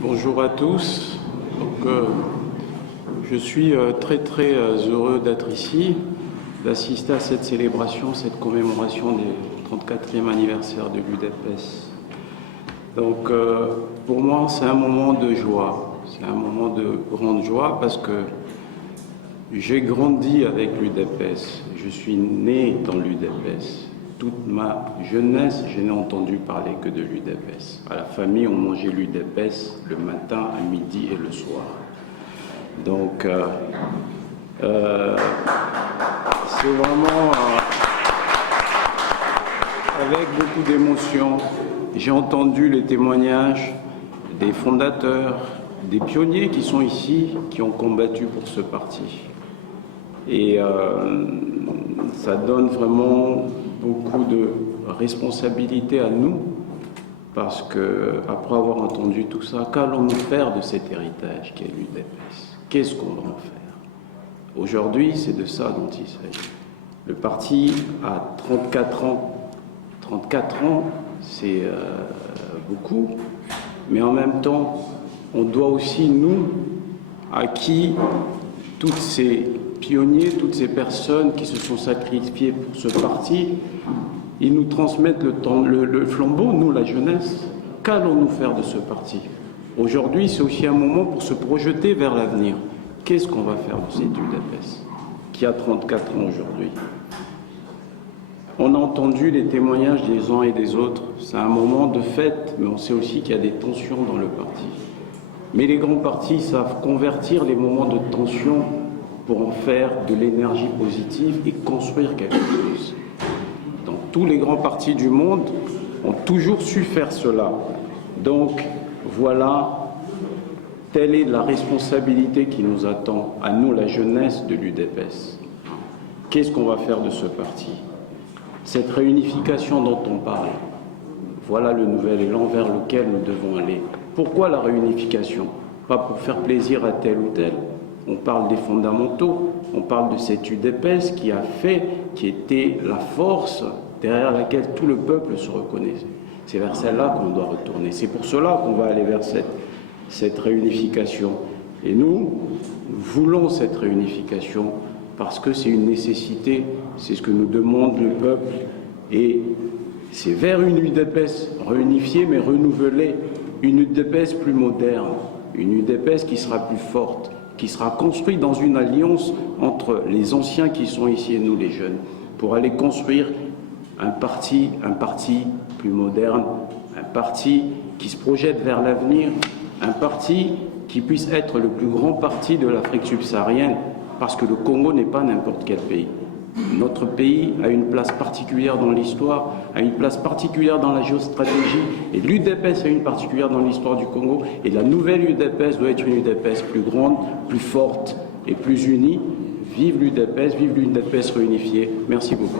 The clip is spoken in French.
Bonjour à tous. Je suis très heureux d'être ici, d'assister à cette célébration, cette commémoration des 34e anniversaire de l'UDPS. Donc pour moi, c'est un moment de joie, c'est un moment de grande joie parce que j'ai grandi avec l'UDPS, je suis né dans l'UDPS. Toute ma jeunesse, je n'ai entendu parler que de l'UDPS. À la famille, on mangeait l'UDPS le matin, à midi et le soir. Donc, c'est vraiment avec beaucoup d'émotion. J'ai entendu les témoignages des fondateurs, des pionniers qui sont ici, qui ont combattu pour ce parti. Et ça donne vraiment beaucoup de responsabilité à nous, parce que après avoir entendu tout ça, qu'allons-nous faire de cet héritage qui est l'UDPS? Qu'est-ce qu'on va en faire? Aujourd'hui, c'est de ça dont il s'agit. Le parti a 34 ans. 34 ans, c'est beaucoup, mais en même temps, on doit aussi, nous, à qui toutes ces pionniers, toutes ces personnes qui se sont sacrifiées pour ce parti, ils nous transmettent le flambeau, nous, la jeunesse. Qu'allons-nous faire de ce parti? Aujourd'hui, c'est aussi un moment pour se projeter vers l'avenir. Qu'est-ce qu'on va faire de cette UDPS qui a 34 ans aujourd'hui? On a entendu les témoignages des uns et des autres. C'est un moment de fête, mais on sait aussi qu'il y a des tensions dans le parti. Mais les grands partis savent convertir les moments de tension pour en faire de l'énergie positive et construire quelque chose. Donc tous les grands partis du monde ont toujours su faire cela. Donc voilà, telle est la responsabilité qui nous attend, à nous, la jeunesse de l'UDPS. Qu'est-ce qu'on va faire de ce parti? Cette réunification dont on parle, voilà le nouvel élan vers lequel nous devons aller. Pourquoi la réunification? Pas pour faire plaisir à tel ou tel. On parle des fondamentaux, on parle de cette UDPS qui a fait, qui était la force derrière laquelle tout le peuple se reconnaissait. C'est vers celle-là qu'on doit retourner. C'est pour cela qu'on va aller vers cette réunification. Et nous voulons cette réunification parce que c'est une nécessité, c'est ce que nous demande le peuple. Et c'est vers une UDPS réunifiée mais renouvelée, une UDPS plus moderne, une UDPS qui sera plus forte, qui sera construite dans une alliance entre les anciens qui sont ici et nous les jeunes, pour aller construire un parti plus moderne, un parti qui se projette vers l'avenir, un parti qui puisse être le plus grand parti de l'Afrique subsaharienne, parce que le Congo n'est pas n'importe quel pays. Notre pays a une place particulière dans l'histoire, a une place particulière dans la géostratégie, et l'UDPS a une particulière dans l'histoire du Congo, et la nouvelle UDPS doit être une UDPS plus grande, plus forte et plus unie. Vive l'UDPS réunifiée. Merci beaucoup.